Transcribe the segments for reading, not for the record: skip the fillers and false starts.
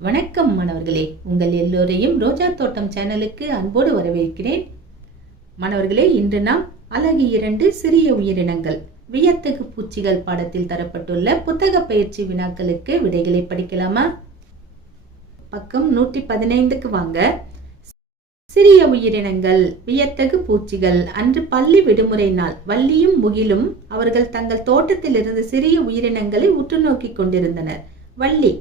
வணக்கம் மாணவர்களே, உங்கள் எல்லோரையும் ரோஜா தோட்டம் சேனலுக்கு அன்போடு வரவேற்கிறேன். மாணவர்களே, இன்று நாம் அலகு 2 சிறிய உயிரினங்கள் வியத்தகு பூச்சிகள் பாடத்தில் தரப்பட்டுள்ள புத்தக பயிற்சி வினாக்களுக்கு விடைகளை படிக்கலாமா? பக்கம் 115க்கு வாங்க. சிறிய உயிரினங்கள் வியத்தகு பூச்சிகள். அன்று பள்ளி விடுமுறை நாள். வள்ளியும் முகிலும் அவர்கள் தங்கள் தோட்டத்தில் இருந்து சிறிய உயிரினங்களை உற்று நோக்கி கொண்டிருந்தனர். வள்ளி: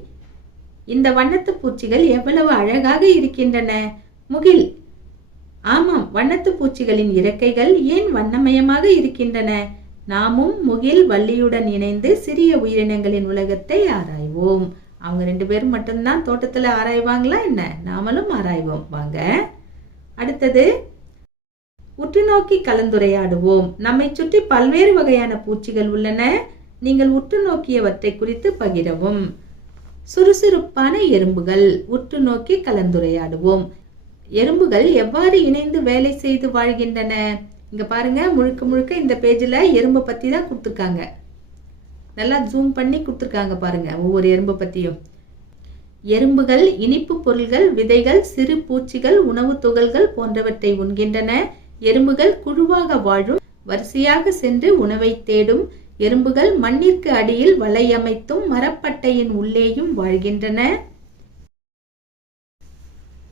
இந்த வண்ணத்து பூச்சிகள் எவ்வளவு அழகாக இருக்கின்றன. முகில்: ஆமாம், வண்ணத்து பூச்சிகளின் இறக்கைகள் ஏன் வண்ணமயமாக இருக்கின்றன. நாமும் முகில் வள்ளியுடன் இணைந்து சிறிய உயிரினங்களின் உலகத்தை ஆராய்வோம். அவங்க 2 பேரும் மட்டும்தான் தோட்டத்துல ஆராய்வாங்களா என்ன? நாமளும் ஆராய்வோம் வாங்க. அடுத்தது, உற்று நோக்கி கலந்துரையாடுவோம். நம்மை சுற்றி பல்வேறு வகையான பூச்சிகள் உள்ளன. நீங்கள் உற்று நோக்கியவற்றை குறித்து பகிரவும். சுறுசுறுப்பான எறும்புகள். உற்று நோக்கி கலந்துரையாடுவோம். எறும்புகள் எவ்வாறு இணைந்து வேலை செய்து வாழ்கின்றன? இங்க பாருங்க, முழுக்க முழுக்க இந்த பேஜ்ல எறும்பை பத்தி தான் கொடுத்துருக்காங்க. நல்லா ஜூம் பண்ணி கொடுத்துருக்காங்க பாருங்க ஒவ்வொரு எறும்பை பத்தியும். எறும்புகள் இனிப்பு பொருள்கள், விதைகள், சிறு பூச்சிகள், உணவு துகள்கள் போன்றவற்றை உண்கின்றன. எறும்புகள் குழுவாக வாழும். வரிசையாக சென்று உணவை தேடும். எறும்புகள் மண்ணிற்கு அடியில் வலையமைத்தும் மரப்பட்டையின் உள்ளேயும் வாழ்கின்றன.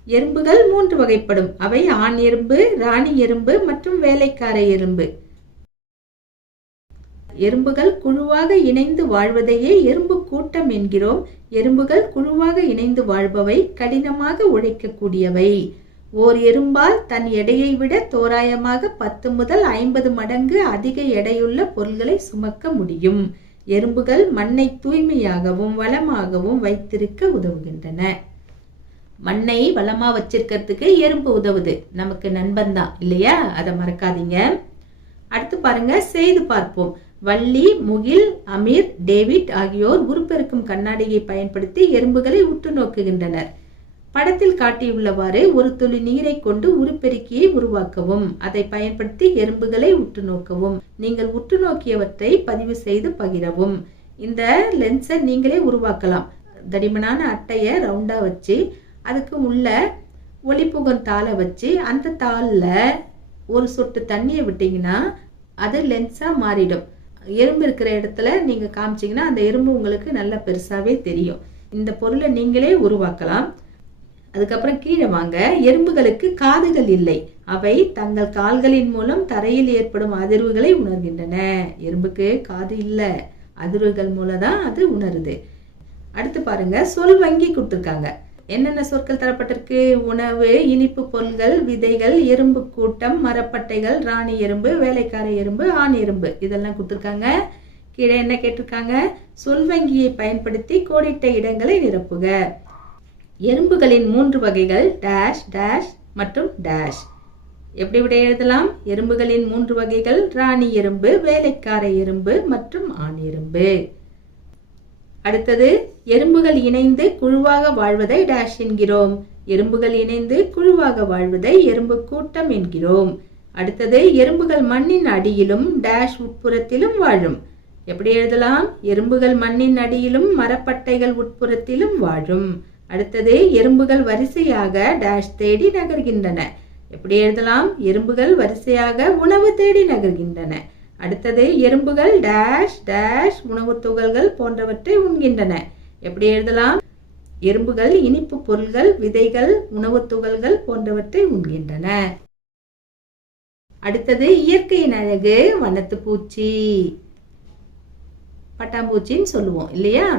எறும்புகள் 3 வகைப்படும். அவை ஆண் எறும்பு, ராணி எறும்பு மற்றும் வேலைக்கார எறும்பு. எறும்புகள் குழுவாக இணைந்து வாழ்வதையே எறும்பு கூட்டம் என்கிறோம். எறும்புகள் குழுவாக இணைந்து வாழ்பவை கடினமாக உழைக்கக்கூடியவை. ஓர் எறும்பால் தன் எடையை விட தோராயமாக 10 முதல் 50 மடங்கு அதிக எடையுள்ள பொருள்களை சுமக்க முடியும். எறும்புகள் மண்ணை தூய்மையாகவும் வளமாகவும் வைத்திருக்க உதவுகின்றன. மண்ணை வளமா வச்சிருக்கிறதுக்கு எறும்பு உதவுது. நமக்கு நண்பன் தான் இல்லையா? அதை மறக்காதீங்க. அடுத்து பாருங்க, செய்து பார்ப்போம். வள்ளி, முகில், அமீர், டேவிட் ஆகியோர் உருப்பெருக்கும் கண்ணாடியை பயன்படுத்தி எறும்புகளை உற்று நோக்குகின்றனர். படத்தில் காட்டியுள்ளவாறு ஒரு துளி நீரை கொண்டு உருப்பெருக்கியை உருவாக்கவும். அதை பயன்படுத்தி எறும்புகளை உற்று நோக்கவும். நீங்கள் உற்று நோக்கியவற்றை பதிவு செய்து பகிரவும். இந்த லென்ஸை நீங்களே உருவாக்கலாம். தடிமனான அட்டைய ரவுண்டா வச்சு அதுக்கு உள்ள ஒளிப்புகும் தாளை வச்சு அந்த தாளில் ஒரு சொட்டு தண்ணியை விட்டீங்கன்னா அது லென்ஸா மாறிடும். எறும்பு இருக்கிற இடத்துல நீங்க காமிச்சீங்கன்னா அந்த எறும்பு உங்களுக்கு நல்லா பெருசாவே தெரியும். இந்த பொருளை நீங்களே உருவாக்கலாம். அதுக்கப்புறம் கீழே வாங்க. எறும்புகளுக்கு காதுகள் இல்லை. அவை தங்கள் கால்களின் மூலம் தரையில் ஏற்படும் அதிர்வுகளை உணர்கின்றன. எறும்புக்கு காது இல்லை, அதிர்வுகள் மூலம் தான் அது உணருது. அடுத்து பாருங்க, சொல் வங்கி கொடுத்துருக்காங்க. என்னென்ன சொற்கள் தரப்பட்டிருக்கு? உணவு, இனிப்பு பொருள்கள், விதைகள், எறும்பு கூட்டம், மரப்பட்டைகள், ராணி எறும்பு, வேலைக்கார எறும்பு, ஆண் எறும்பு, இதெல்லாம் கொடுத்துருக்காங்க. கீழே என்ன கேட்டிருக்காங்க? சொல் வங்கியை பயன்படுத்தி கோடிட்ட இடங்களை நிரப்புக. எறும்புகளின் 3 வகைகள் டேஷ் டேஷ் மற்றும் டேஷ். எப்படி விட எழுதலாம்? எறும்புகளின் 3 வகைகள் ராணி எறும்பு, வேலைக்கார எறும்பு மற்றும் ஆண் எறும்பு. அடுத்தது, எறும்புகள் இணைந்து குழுவாக வாழ்வதை டேஷ் என்கிறோம். எறும்புகள் இணைந்து குழுவாக வாழ்வதை எறும்பு கூட்டம் என்கிறோம். அடுத்தது, எறும்புகள் மண்ணின் அடியிலும் டேஷ் உட்புறத்திலும் வாழும். எப்படி எழுதலாம்? எறும்புகள் மண்ணின் அடியிலும் மரப்பட்டைகள் உட்புறத்திலும் வாழும். அடுத்தது, எறும்புகள் வரிசையாக டேஷ் தேடி நகர்கின்றன. எப்படி எழுதலாம்? எறும்புகள் வரிசையாக உணவு தேடி நகர்கின்றன. அடுத்தது, எறும்புகள் டேஷ் டேஷ் உணவு துகள்கள் போன்றவற்றை உண்கின்றன. எப்படி எழுதலாம்? எறும்புகள் இனிப்பு பொருள்கள், விதைகள், உணவு துகள்கள் போன்றவற்றை உண்கின்றன. அடுத்தது, இயற்கையின் அழகு வண்ணத்து பூச்சி, பட்டாம்பூச்சின்னு சொல்லுவோம் இல்லையா?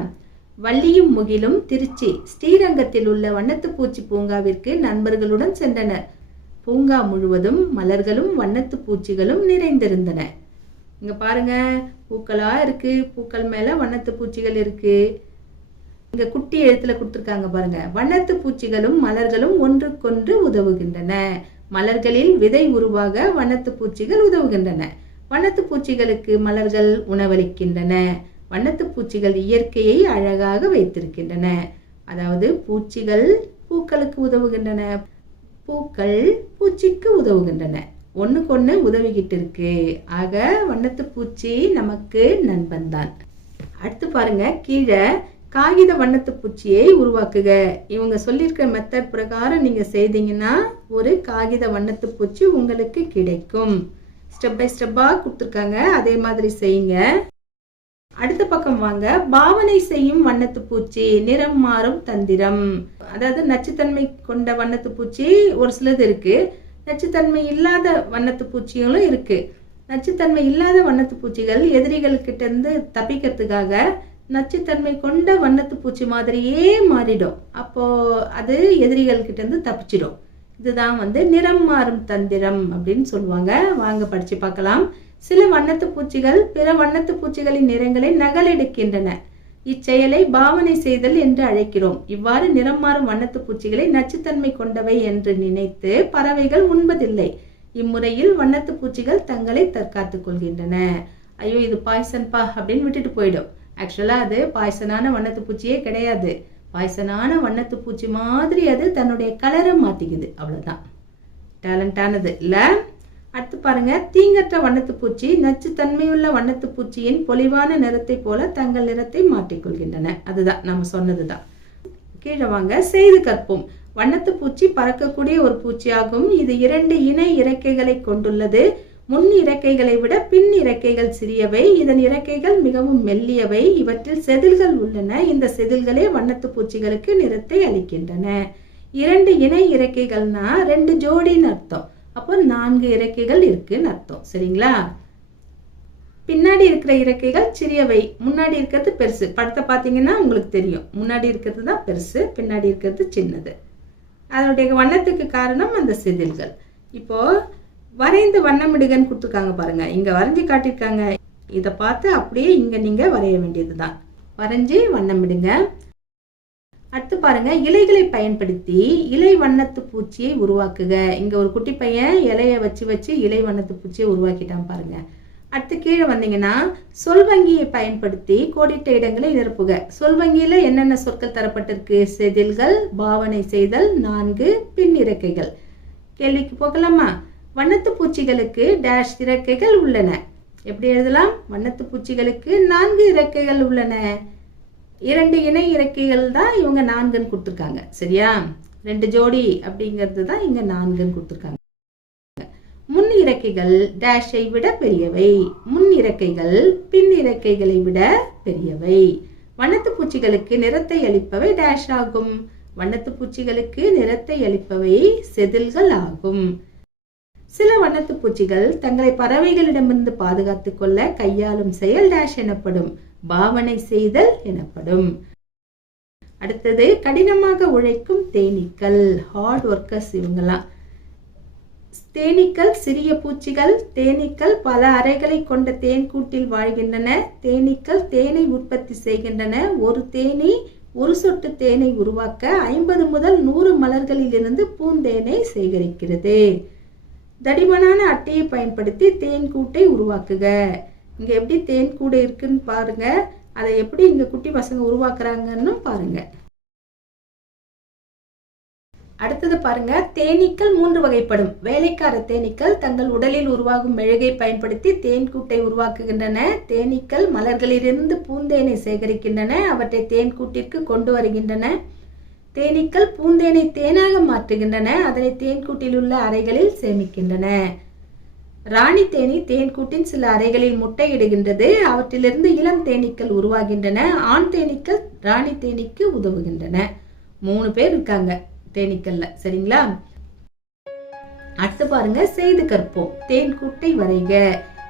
வள்ளியும் முகிலும் திருச்சி ஸ்ரீரங்கத்தில் உள்ள வண்ணத்து பூச்சி பூங்காவிற்கு நண்பர்களுடன் சென்றனர். பூங்கா முழுவதும் மலர்களும் வண்ணத்து பூச்சிகளும் நிறைந்திருந்தன. இங்க பாருங்க, பூக்களா இருக்கு. பூக்கள் மேல வண்ணத்து பூச்சிகள் இருக்கு. இங்க குட்டி எழுத்துல கொடுத்துருக்காங்க பாருங்க. வண்ணத்து பூச்சிகளும் மலர்களும் ஒன்றுக்கொன்று உதவுகின்றன. மலர்களில் விதை உருவாக வண்ணத்து பூச்சிகள் உதவுகின்றன. வண்ணத்து பூச்சிகளுக்கு மலர்கள் உணவளிக்கின்றன. வண்ணத்து பூச்சிகள் இயற்கையை அழகாக வைத்திருக்கின்றன. அதாவது பூச்சிகள் பூக்களுக்கு உதவுகின்றன, பூக்கள் பூச்சிக்கு உதவுகின்றன. ஒண்ணுக்கொண்ணு உதவிக்கிட்டு இருக்கு. ஆக வண்ணத்து பூச்சி நமக்கு நண்பன் தான். அடுத்து பாருங்க, கீழே காகித வண்ணத்து பூச்சியை உருவாக்குக. இவங்க சொல்லியிருக்கிற மெத்தட் பிரகாரம் நீங்க செய்தீங்கன்னா ஒரு காகித வண்ணத்து பூச்சி உங்களுக்கு கிடைக்கும். ஸ்டெப் பை ஸ்டெப்பா கொடுத்துருக்காங்க, அதே மாதிரி செய்யுங்க. அடுத்த பக்கம் வாங்க. பாவனை செய்யும் வண்ணத்து பூச்சி, நிறம் மாறும் தந்திரம். அதாவது நச்சுத்தன்மை கொண்ட வண்ணத்து பூச்சி ஒரு சிலது இருக்கு, நச்சுத்தன்மை இல்லாத வண்ணத்து பூச்சிகளும் இருக்கு. நச்சுத்தன்மை இல்லாத வண்ணத்து பூச்சிகள் எதிரிகள்கிட்ட இருந்து தப்பிக்கிறதுக்காக நச்சுத்தன்மை கொண்ட வண்ணத்து பூச்சி மாதிரியே மாறிடும். அப்போ அது எதிரிகள்கிட்ட இருந்து தப்பிச்சிடும். இதுதான் நிறம் மாறும் தந்திரம் அப்படின்னு சொல்லுவாங்க. வாங்க படிச்சு பார்க்கலாம். சில வண்ணத்து பூச்சிகள் பிற வண்ணத்து பூச்சிகளின் நிறங்களை நகலெடுக்கின்றன. இச்செயலை பாவனை செய்தல் என்று அழைக்கிறோம். இவ்வாறு நிறம் மாறும் வண்ணத்து பூச்சிகளை நச்சுத்தன்மை கொண்டவை என்று நினைத்து பறவைகள் உண்பதில்லை. இம்முறையில் வண்ணத்து பூச்சிகள் தங்களை தற்காத்துக் கொள்கின்றன. ஐயோ இது பாய்சன்பா அப்படின்னு விட்டுட்டு போயிடும். ஆக்சுவலா அது பாய்சனான வண்ணத்து பூச்சியே கிடையாது. பாய்சனான வண்ணத்து பூச்சி மாதிரி அது தன்னுடைய கலரை மாத்திக்குது, அவ்வளவுதான். டேலண்டானது இல்ல. அடுத்து பாருங்க. தீங்கற்ற வண்ணத்து பூச்சி நச்சுத்தன்மையுள்ள வண்ணத்து பூச்சியின் பொலிவான நிறத்தை போல தங்கள் நிறத்தை மாற்றிக்கொள்கின்றன. அதுதான் நம்ம சொன்னதுதான். கீழே வாங்க. செய்து கற்போம். வண்ணத்து பூச்சி பறக்கக்கூடிய ஒரு பூச்சியாகும். இது 2 இணை இறக்கைகளை கொண்டுள்ளது. முன் இறக்கைகளை விட பின் இறக்கைகள் சிறியவை. இதன் இறக்கைகள் மிகவும் மெல்லியவை. இவற்றில் செதில்கள் உள்ளன. இந்த செதில்களே வண்ணத்து பூச்சிகளுக்கு நிறத்தை அளிக்கின்றன. 2 இணை இறக்கைகள்னா 2 ஜோடின்னு அர்த்தம். அப்போ 4 இறக்கைகள் இருக்குன்னு அர்த்தம். சரிங்களா? பின்னாடி இருக்கிற இறக்கைகள் சிறியவை, முன்னாடி இருக்கிறது பெருசு. படத்தை பார்த்தீங்கன்னா உங்களுக்கு தெரியும். முன்னாடி இருக்கிறது தான் பெருசு, பின்னாடி இருக்கிறது சின்னது. அதனுடைய வண்ணத்துக்கு காரணம் அந்த செதில்கள். இப்போ வரைந்து வண்ணமிடுகன்னு கொடுத்துருக்காங்க பாருங்க. இங்க வரைஞ்சி காட்டியிருக்காங்க. இதை பார்த்து அப்படியே இங்க நீங்க வரைய வேண்டியதுதான். வரைஞ்சி வண்ணமிடுங்க. அடுத்து பாருங்க. இலைகளை பயன்படுத்தி இலை வண்ணத்து பூச்சியை உருவாக்குக. இங்க ஒரு குட்டி பையன் இலைய வச்சு இலை வண்ணத்து பூச்சியை உருவாக்கிட்டான் பாருங்க. அடுத்து கீழே வந்தீங்கன்னா சொல்வங்கியை பயன்படுத்தி கோடிட்ட இடங்களை நிரப்புக. சொல்வங்கியில என்னென்ன சொற்கள் தரப்பட்டிருக்கு? செதில்கள், பாவனை செய்தல், 4 பின் இறக்கைகள். கேள்விக்கு போகலாமா? வண்ணத்து பூச்சிகளுக்கு டேஷ் இறக்கைகள் உள்ளன. எப்படி எழுதலாம்? வண்ணத்து பூச்சிகளுக்கு 4 இறக்கைகள் உள்ளன. 2 இணை இறக்கைகள் தான் இவங்க 4ன்னு கொடுத்துருக்காங்க. சரியா? 2 ஜோடி அப்படிங்கிறது தான் இங்க 4ன்னு கொடுத்துருக்காங்க. முன் இறக்கைகள் டேஷை விட பெரியவை. முன் இறக்கைகள் பின் இறக்கைகளை விட பெரியவை. வண்ணத்து பூச்சிகளுக்கு நிறத்தை அளிப்பவை டேஷ் ஆகும். வண்ணத்து பூச்சிகளுக்கு நிறத்தை அளிப்பவை செதில்கள் ஆகும். சில வண்ணத்து பூச்சிகள் தங்களை பறவைகளிடமிருந்து பாதுகாத்துக் கொள்ள கையாளும் செயல் டேஷ் எனப்படும். பாவனை செய்தல் எனப்படும். அடுத்தது கடினமாக உழைக்கும் தேனீக்கள், ஹார்ட் ஒர்க்கர்ஸ். இவங்கெல்லாம் தேனீக்கள் சிறிய பூச்சிகள். தேனீக்கள் பல அறைகளை கொண்ட தேன் கூட்டில் வாழ்கின்றன. தேனீக்கள் தேனை உற்பத்தி செய்கின்றன. ஒரு தேனீ ஒரு சொட்டு தேனை உருவாக்க 50 முதல் 100 மலர்களில் இருந்து பூந்தேனை சேகரிக்கிறது. தடிமனான அட்டையை பயன்படுத்தி தேன் கூட்டை உருவாக்குக. இங்க எப்படி தேன் கூடு இருக்குன்னு பாருங்க. அதை எப்படி இங்க குட்டி பசங்க உருவாக்குறாங்கன்னு பாருங்க. அடுத்தது பாருங்க. தேனீக்கள் 3 வகைப்படும். வேலைக்கார தேனீக்கள் தங்கள் உடலில் உருவாகும் மெழுகை பயன்படுத்தி தேன் கூட்டை உருவாக்குகின்றன. தேனீக்கள் மலர்களிலிருந்து பூந்தேனை சேகரிக்கின்றன. அவற்றை தேன் கூட்டிற்கு கொண்டு வருகின்றன. தேனீக்கள் பூந்தேனை தேனாக மாற்றுகின்றன. அதனை தேன்கூட்டில் உள்ள அறைகளில் சேமிக்கின்றன. ராணி தேனி தேன்கூட்டின் சில அறைகளில் முட்டையிடுகின்றது. அவற்றிலிருந்து இளம் தேனீக்கள் உருவாகின்றன. ஆண் தேனீக்கள் ராணி தேனிக்கு உதவுகின்றன. 3 பேர் இருக்காங்க தேனீக்கள்ல. சரிங்களா? அடுத்து பாருங்க. செய்து கற்போம். தேன்கூட்டை வரைக.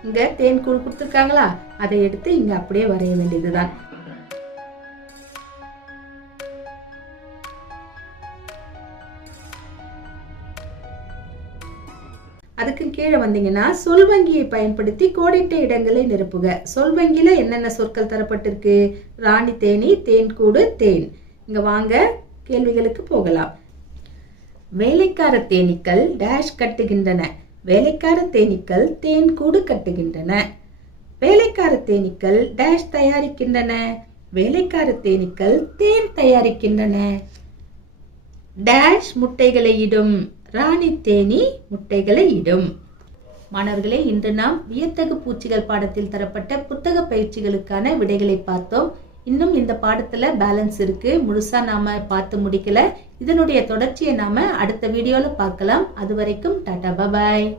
இங்க தேன்கூடு கொடுத்துருக்காங்களா, அதை எடுத்து இங்க அப்படியே வரைய வேண்டியதுதான். அதுக்கு கீழே வந்தீங்கன்னா சொல்வங்கியை பயன்படுத்தி கோடிட்ட இடங்களை நிரப்புக. சொல்வங்கியில என்னென்ன சொற்கள் தரப்பட்டிருக்கு? ராணி தேனி, தேன்கூடு, தேன். இங்க வாங்க கேள்விகளுக்கு போகலாம். வேலைக்கார தேனீக்கள் டேஷ் கட்டுகின்றன. வேலைக்கார தேனீக்கள் தேன்கூடு கட்டுகின்றன. வேலைக்கார தேனீக்கள் டேஷ் தயாரிக்கின்றன. வேலைக்கார தேனீக்கள் தேன் தயாரிக்கின்றன. டேஷ் முட்டைகளை இடும். ராணி தேனி முட்டைகளை இடும். மாணவர்களே, இன்று நாம் வியத்தகு பூச்சிகள் பாடத்தில் தரப்பட்ட புத்தக பயிற்சிகளுக்கான விடைகளை பார்த்தோம். இன்னும் இந்த பாடத்துல பேலன்ஸ் இருக்கு, முழுசா நாம பார்த்து முடிக்கல. இதனுடைய தொடர்ச்சியை நாம அடுத்த வீடியோல பார்க்கலாம். அது வரைக்கும் டாடா பாய்.